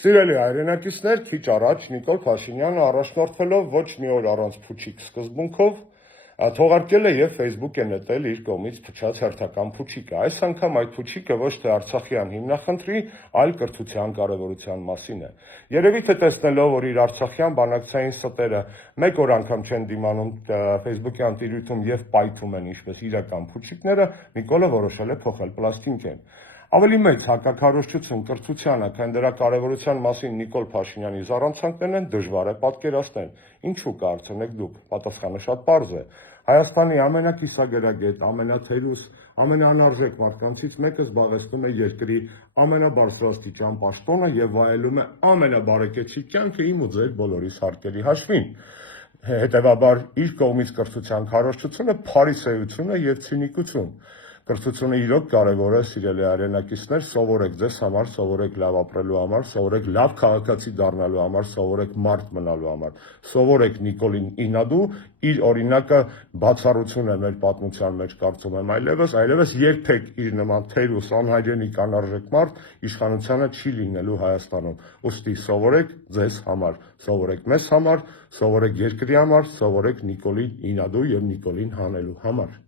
Սիրելի հայրենակիցներ, քիչ առաջ Նիկոլ Փաշինյանը առաջնորդվելով ոչ մի օր առանց փուչիկ սկզբունքով թողարկել է եւ Facebook է նետել իր կողմից փչած հերթական փուչիկը։ Այս անգամ այդ փուչիկը ոչ թե Արցախյան հիմնախնդրի, այլ կրթության կարևորության մասին է։ Երևի թե տեսնելով, որ իր արցախյան բանակցային ստերը մեկ օր անգամ չեն դիմանում Facebook-յան տիրույթում եւ պայթում են ինչպես իրական փուչիկները, Նիկոլը որոշել է փոխել պլաստինկեն։ Ավելի մեծ հակաքարոզչություն կրթությանը, քան դրա կարևորության մասին Նիկոլ Փաշինյանի զառանցանքներն են, դժվար է պատկերացնել։ Ինչու կարծեք դուք։ Պատասխանը շատ պարզ է։ Հայաստանի ամենակիսագերագետ, ամենաթերուս, ամենաանարժեք մարդկանցից մեկը զբաղեցնում է երկրի ամենաբարձրաստիճան պաշտոնը եւ վայելում է ամենաբարեկեցիկ կյանքը իմ ու ձեր բոլորիս հարկերի հաշվին։ Հետևաբար իր կողմից կրթության քարոզչությունը փարիսեություն է եւ ցինիկություն։ Կրթությունը իրոք կարևոր է, սիրելի հայրենակիցներ, սովորեք ձեզ համար, սովորեք լավ ապրելու համար, սովորեք լավ քաղաքացի դառնալու համար, սովորեք մարդ մնալու համար, սովորեք Նիկոլին Ինադու, իր օրինակը բացառություն է մեր պատմության մեջ, կարծում եմ, այլևս երբեք իր նման թերուս անհայրենիք անարժեք մարդ իշխանությանը չի լինելու Հայաստանում։ Ուստի սովորեք ձեզ համար, սովորեք մեզ համար, սովորեք երկրի համար, սովորեք Նիկոլին Ինադու եւ Նիկոլին հանելու համար։